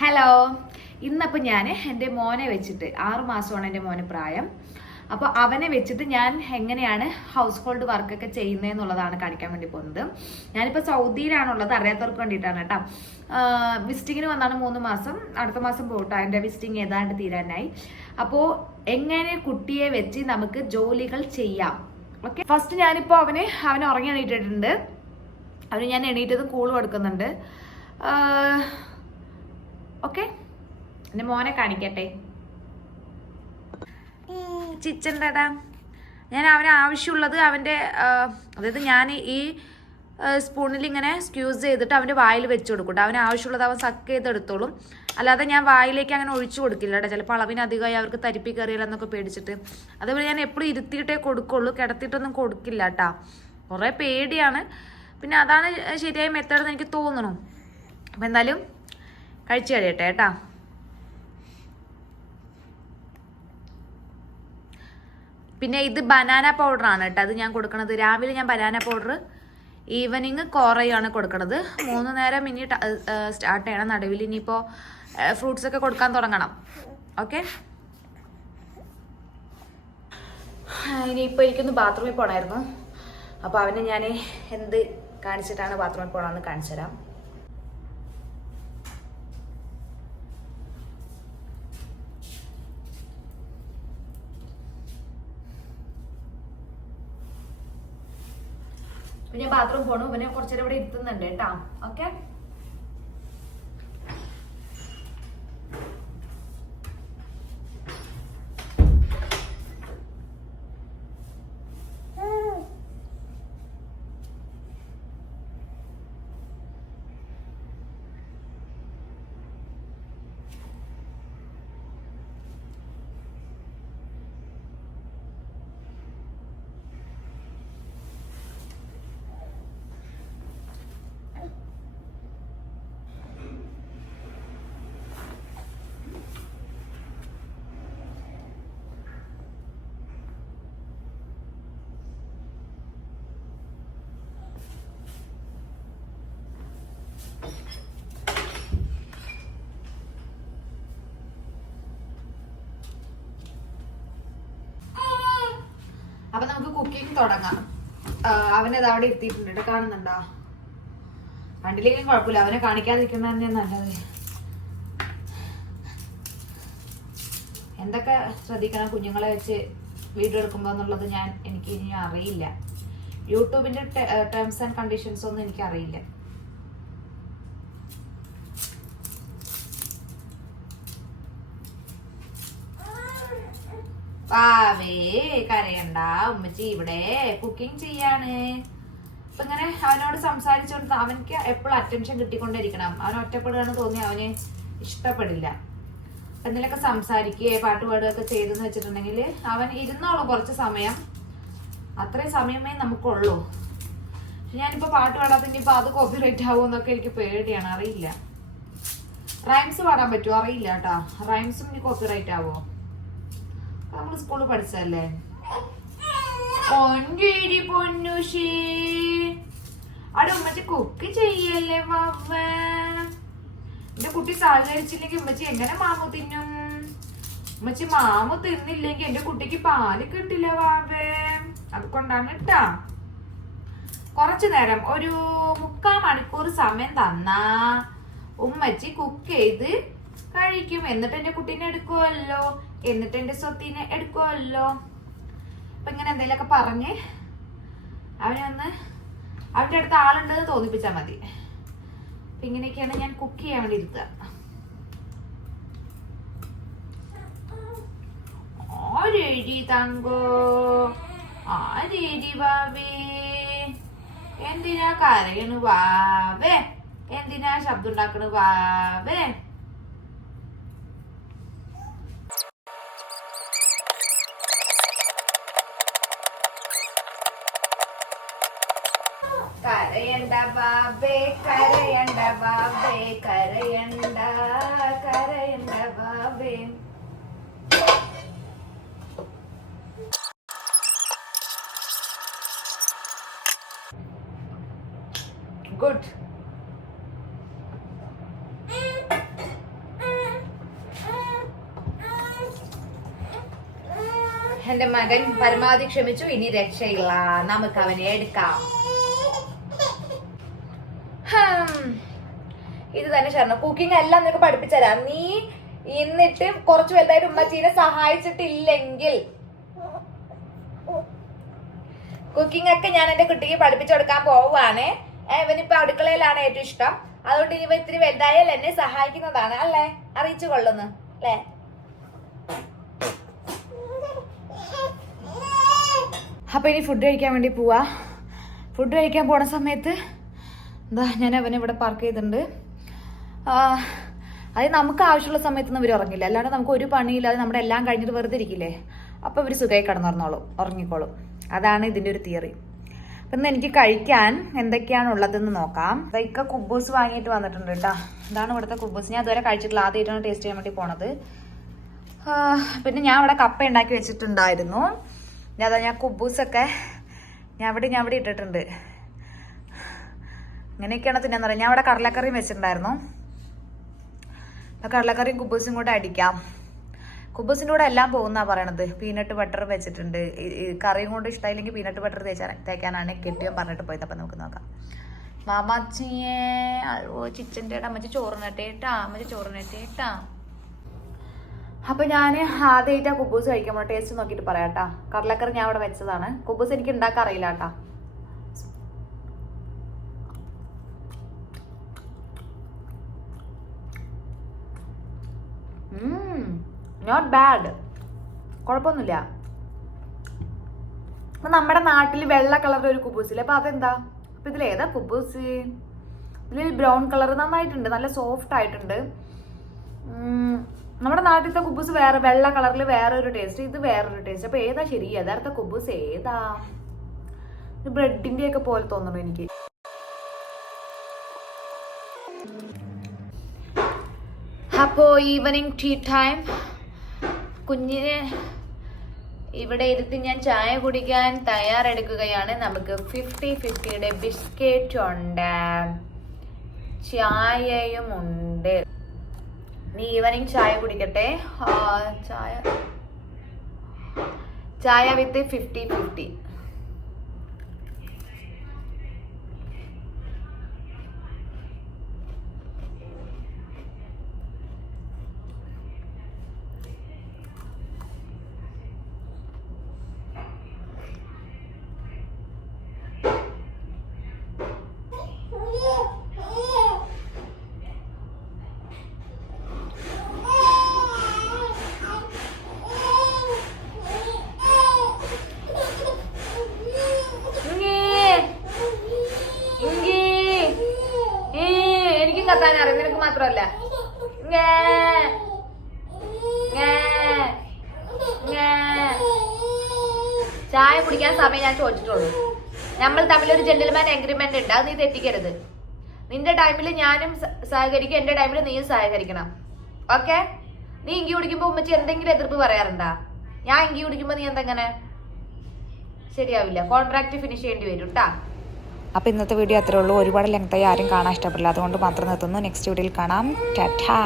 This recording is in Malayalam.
ഹലോ, ഇന്നപ്പോൾ ഞാൻ എൻ്റെ മോനെ വെച്ചിട്ട് 6 മാസമാണ് എൻ്റെ മോന് പ്രായം. അപ്പോൾ അവനെ വെച്ചിട്ട് ഞാൻ എങ്ങനെയാണ് ഹൗസ് ഹോൾഡ് വർക്കൊക്കെ ചെയ്യുന്നതെന്നുള്ളതാണ് കാണിക്കാൻ വേണ്ടി പോകുന്നത്. ഞാനിപ്പോൾ സൗദിയിലാണുള്ളത്, അറിയാത്തവർക്ക് വേണ്ടിയിട്ടാണ് കേട്ടോ. വിസിറ്റിങ്ങിന് വന്നാണ് 3 മാസം, അടുത്ത മാസം പോകട്ടോ. എൻ്റെ വിസിറ്റിംഗ് ഏതാണ്ട് തീരാനായി. അപ്പോൾ എങ്ങനെ കുട്ടിയെ വെച്ച് നമുക്ക് ജോലികൾ ചെയ്യാം. ഓക്കെ, ഫസ്റ്റ് ഞാനിപ്പോൾ അവനെ ഉറങ്ങി എണീറ്റിട്ടുണ്ട്. അവന് ഞാൻ എണീറ്റതും കൂള് കൊടുക്കുന്നുണ്ട്. ഓക്കെ, എൻ്റെ മോനെ കാണിക്കട്ടെ. ചിച്ചൻ്റെടാ, ഞാൻ അവന് ആവശ്യമുള്ളത് അവൻ്റെ അതായത് ഞാൻ ഈ സ്പൂണിൽ ഇങ്ങനെ സ്ക്യൂസ് ചെയ്തിട്ട് അവൻ്റെ വായിൽ വെച്ച് കൊടുക്കും. അവന് ആവശ്യമുള്ളത് അവൻ സക്ക് ചെയ്തെടുത്തോളും. അല്ലാതെ ഞാൻ വായിലേക്ക് അങ്ങനെ ഒഴിച്ചു കൊടുക്കില്ല കേട്ടോ. ചിലപ്പോൾ അളവിനധികമായി അവർക്ക് തരിപ്പി കയറിയില്ലെന്നൊക്കെ പേടിച്ചിട്ട്. അതേപോലെ ഞാൻ എപ്പോഴും ഇരുത്തിയിട്ടേ കൊടുക്കുള്ളൂ, കിടത്തിയിട്ടൊന്നും കൊടുക്കില്ല കേട്ടോ. കുറേ പേടിയാണ്, പിന്നെ അതാണ് ശരിയായ മെത്തേഡെന്ന് എനിക്ക് തോന്നണു. അപ്പം എന്തായാലും കഴിച്ചു കഴിയട്ടെ കേട്ടാ. പിന്നെ ഇത് ബനാന പൗഡറാണ് കേട്ടോ, അത് ഞാൻ കൊടുക്കണത്. രാവിലെ ഞാൻ ബനാന പൗഡർ, ഈവനിങ് കോറയാണ് കൊടുക്കണത്. 3 നേരം ഇനി സ്റ്റാർട്ട് ചെയ്യണം. നടുവിൽ ഇനിയിപ്പോൾ ഫ്രൂട്ട്സ് ഒക്കെ കൊടുക്കാൻ തുടങ്ങണം. ഓക്കെ, ഇനിയിപ്പോൾ എനിക്കൊന്ന് ബാത്റൂമിൽ പോകണമായിരുന്നു. അപ്പോൾ അവനെ ഞാൻ എന്ത് കാണിച്ചിട്ടാണ് ബാത്റൂമിൽ പോകണമെന്ന് കാണിച്ചു തരാം. ഞാൻ ബാത്റൂം പോണു. ഇവനെ കുറച്ചേരം ഇവിടെ ഇരുത്തുന്നുണ്ട് കേട്ടോ. ഓക്കെ, അപ്പൊ നമുക്ക് കുക്കിംഗ് തുടങ്ങാം. അവനത് അവിടെ എത്തിയിട്ടുണ്ട് കേട്ടോ, കാണുന്നുണ്ടോ? കണ്ടില്ലെങ്കിലും കുഴപ്പമില്ല, അവനെ കാണിക്കാതിരിക്കുന്നത് തന്നെ നല്ലത്. എന്തൊക്കെ ശ്രദ്ധിക്കണം കുഞ്ഞുങ്ങളെ വെച്ച് വീഡിയോ എടുക്കുമ്പോൾ എന്നുള്ളത് എനിക്ക് ഇനി അറിയില്ല. യൂട്യൂബിന്റെ ടേംസ് ആൻഡ് കണ്ടീഷൻസ് ഒന്നും എനിക്ക് അറിയില്ല. വാവേ കരയണ്ട, ഉമ്മച്ചി ഇവിടെ കുക്കിംഗ് ചെയ്യാണ്. അപ്പൊ ഇങ്ങനെ അവനോട് സംസാരിച്ചോണ്ട് അവനക്ക് എപ്പോഴും അറ്റൻഷൻ കിട്ടിക്കൊണ്ടിരിക്കണം. അവൻ ഒറ്റപ്പെടുകയെന്ന് തോന്നി അവന് ഇഷ്ടപ്പെടില്ല. എന്തെങ്കിലുമൊക്കെ സംസാരിക്കുകയോ പാട്ട് പാടുകയൊക്കെ ചെയ്തെന്ന് വെച്ചിട്ടുണ്ടെങ്കിൽ അവൻ ഇരുന്നോളും കുറച്ച് സമയം. അത്രയും സമയമേ നമുക്കുള്ളൂ. ഞാനിപ്പോ പാട്ട് പാടാത്ത ഇപ്പൊ അത് കോപ്പിറൈറ്റ് ആവുമെന്നൊക്കെ എനിക്ക് പേടിയാണ്, അറിയില്ല. റൈംസ് പാടാൻ പറ്റുമോ അറിയില്ല കേട്ടോ. റൈംസും ഇനി കോപ്പിറൈറ്റ് ആവോ? നമ്മള് സ്കൂളിൽ പഠിച്ചല്ലേ. പൊന്നുഷി അവിടെ ഉമ്മച്ചി കുക്ക് ചെയ്യല്ലേ മാവ. എന്റെ കുട്ടി സഹകരിച്ചില്ലെങ്കിൽ ഉമ്മച്ചി എങ്ങനെ മാമു തിന്നും? ഉമ്മച്ചി മാമു തിന്നില്ലെങ്കിൽ എന്റെ കുട്ടിക്ക് പാല് കിട്ടില്ല വാവേ. അതുകൊണ്ടാണ് കേട്ടാ. കുറച്ചു നേരം ഒരു 3/4 മണിക്കൂർ സമയം തന്നാ ഉമ്മച്ചി കുക്ക് ചെയ്ത് കഴിക്കും. എന്നിട്ട് എന്റെ കുട്ടീനെ എടുക്കുമല്ലോ, എന്നിട്ട് എന്റെ സ്വത്തിനെ എടുക്കുമല്ലോ. അപ്പൊ ഇങ്ങനെ എന്തെങ്കിലുമൊക്കെ പറഞ്ഞ് അവനൊന്ന് അവന്റെ അടുത്ത് ആളുണ്ടെന്ന് തോന്നിപ്പിച്ചാൽ മതി. അപ്പൊ ഇങ്ങനെയൊക്കെയാണ് ഞാൻ കുക്ക് ചെയ്യാൻ വേണ്ടി ഇരുത്തുക. ആരേടി തങ്കോ, ആരേടി വാവേ, എന്തിനാ കരയണു വാവേ, എന്തിനാ ശബ്ദം ഉണ്ടാക്കണു വാവേ? കരയണ്ട ബാബേ, കരയണ്ട ബാബേ, കരയണ്ട കരയണ്ട ബാബേ. ഗുഡ്. എന്റെ മകൻ പരമാവധി ക്ഷമിച്ചു, ഇനി രക്ഷയില്ല, നമുക്ക് അവനെ എടുക്കാം. ഇത് തന്നെ ശരണം. കുക്കിംഗ് എല്ലാം നിനക്ക് പഠിപ്പിച്ചുതരാം. നീ എന്നിട്ട് കുറച്ച് വലുതായിട്ട് ഉമ്മച്ചീനെ സഹായിച്ചിട്ടില്ലെങ്കിൽ കുക്കിംഗ് ഒക്കെ ഞാൻ എന്റെ കുട്ടിക്ക് പഠിപ്പിച്ചു കൊടുക്കാൻ പോവാണ്. ഇവനിപ്പോ അടുക്കളയിലാണ് ഏറ്റവും ഇഷ്ടം. അതുകൊണ്ട് ഇവ ഇത്തിരി വലുതായാൽ എന്നെ സഹായിക്കുന്നതാണ് അല്ലേ, അറിയിച്ചു കൊള്ളുന്നു അല്ലേ. അപ്പൊ ഇനി ഫുഡ് കഴിക്കാൻ വേണ്ടി പോവാ. ഫുഡ് കഴിക്കാൻ പോണ സമയത്ത് എന്താ ഞാൻ അവനെ ഇവിടെ പാർക്ക് ചെയ്തിട്ടുണ്ട്. അത് നമുക്ക് ആവശ്യമുള്ള സമയത്തൊന്നും ഇവർ ഉറങ്ങില്ല. അല്ലാണ്ട് നമുക്ക് ഒരു പണിയില്ലാതെ നമ്മുടെ എല്ലാം കഴിഞ്ഞിട്ട് വെറുതെ ഇരിക്കില്ലേ, അപ്പൊ ഇവർ സുഖമായി ഉറങ്ങിക്കോളും. അതാണ് ഇതിന്റെ ഒരു തിയറി. അപ്പം ഇന്ന് എനിക്ക് കഴിക്കാൻ എന്തൊക്കെയാണ് ഉള്ളതെന്ന് നോക്കാം. ഇതൊക്കെ കുബൂസ് വാങ്ങിയിട്ട് വന്നിട്ടുണ്ട് കേട്ടോ. ഇതാണ് ഇവിടുത്തെ കുബൂസ്. ഞാൻ അതുവരെ കഴിച്ചിട്ടില്ല, ആദ്യമായിട്ടാണ് ടേസ്റ്റ് ചെയ്യാൻ വേണ്ടി പോണത്. പിന്നെ ഞാൻ ഇവിടെ കപ്പ ഉണ്ടാക്കി വെച്ചിട്ടുണ്ടായിരുന്നു. ഞാൻ കുബൂസൊക്കെ ഞാൻ അവിടെ ഇട്ടിട്ടുണ്ട്. ഇങ്ങനെയൊക്കെയാണ് തിന്നാന്ന് പറയാം. ഞാൻ അവിടെ കടലക്കറിയും വെച്ചിട്ടുണ്ടായിരുന്നു. അപ്പം കടലക്കറിയും കുബൂസും കൂടെ അടിക്കാം. കുബൂസിൻ്റെ കൂടെ എല്ലാം പോകുന്നാ പറയണത്. പീനട്ട് ബട്ടർ വെച്ചിട്ടുണ്ട്. കറിയും കൊണ്ട് ഇഷ്ടമായില്ലെങ്കിൽ പീനട്ട് ബട്ടർ തേക്കാനാണ് കെട്ടിയോ പറഞ്ഞിട്ട് പോയത്. അപ്പം നമുക്ക് നോക്കാം. മാമാച്ചിയെ ചിച്ചൻ്റെ അമ്മച്ചി ചോറിനട്ടേട്ടാ, അമ്മച്ചി ചോറിനട്ടേട്ടാ. അപ്പൊ ഞാൻ ആദ്യമായിട്ട് ആ കുബൂസ് കഴിക്കാൻ പോണ. ടേസ്റ്റ് നോക്കിയിട്ട് പറയാം കേട്ടാ. കടലക്കറി ഞാൻ അവിടെ വെച്ചതാണ്. കുബൂസ് എനിക്ക് ഉണ്ടാക്കാൻ അറിയില്ല കേട്ടാ. നോട്ട് ബാഡ്, കുഴപ്പമൊന്നുമില്ല. അപ്പൊ നമ്മുടെ നാട്ടിൽ വെള്ള കളറിൽ ഒരു കുബൂസില്ല. അപ്പൊ അതെന്താ? അപ്പൊ ഇതിലേതാ കുബൂസ്? ഇതിൽ ബ്രൗൺ കളർ നന്നായിട്ടുണ്ട്, നല്ല സോഫ്റ്റ് ആയിട്ടുണ്ട്. നമ്മുടെ നാട്ടിലത്തെ കുബൂസ് വേറെ, വെള്ള കളറിൽ വേറെ ഒരു ടേസ്റ്റ്, ഇത് വേറൊരു ടേസ്റ്റ്. അപ്പൊ ഏതാ ശരി? യഥാർത്ഥ കുബൂസ് ഏതാ? ബ്രെഡിന്റെ ഒക്കെ പോലെ തോന്നുന്നു എനിക്ക്. അപ്പോ ഈവനിങ് ടീ ടൈം. കുഞ്ഞിനെ ഇവിടെ ഇരുത്തി ഞാൻ ചായ കുടിക്കാൻ തയ്യാറെടുക്കുകയാണ്. നമുക്ക് 50-50 ബിസ്ക്കറ്റ് ഉണ്ട്, ചായയും ഉണ്ട്. നീ ഈവനിങ് ചായ കുടിക്കട്ടെ. ചായ വിത്ത് 50-50. കത്താൻ അറിയാം, നിനക്ക് മാത്രമല്ല. ചായ കുടിക്കാൻ സമയം ഞാൻ ചോദിച്ചിട്ടുള്ളൂ. നമ്മൾ തമ്മിലൊരു ജെന്റിൽമാൻ എഗ്രിമെന്റ് ഉണ്ട്, അത് നീ തെറ്റിക്കരുത്. നിന്റെ ടൈമിൽ ഞാനും സഹകരിക്കും, എന്റെ ടൈമിൽ നീയും സഹകരിക്കണം. ഓക്കെ? നീ ഇങ്കി കുടിക്കുമ്പോ ഉമ്മച്ചി എന്തെങ്കിലും എതിർപ്പ് പറയാറുണ്ടാ? ഞാൻ ഇങ്കി കുടിക്കുമ്പോ നീ എന്തെങ്ങനെ? ശരിയാവില്ല. കോൺട്രാക്ട് ഫിനിഷ് ചെയ്യേണ്ടി വരും കേട്ടാ. അപ്പോൾ ഇന്നത്തെ വീഡിയോ അത്രേ ഉള്ളൂ. ഒരുപാട് ലെങ്തായി ആരും കാണാൻ ഇഷ്ടപ്പെടില്ല, അതുകൊണ്ട് മാത്രം നിർത്തുന്നു. നെക്സ്റ്റ് വീഡിയോയിൽ കാണാം. ടാറ്റാ.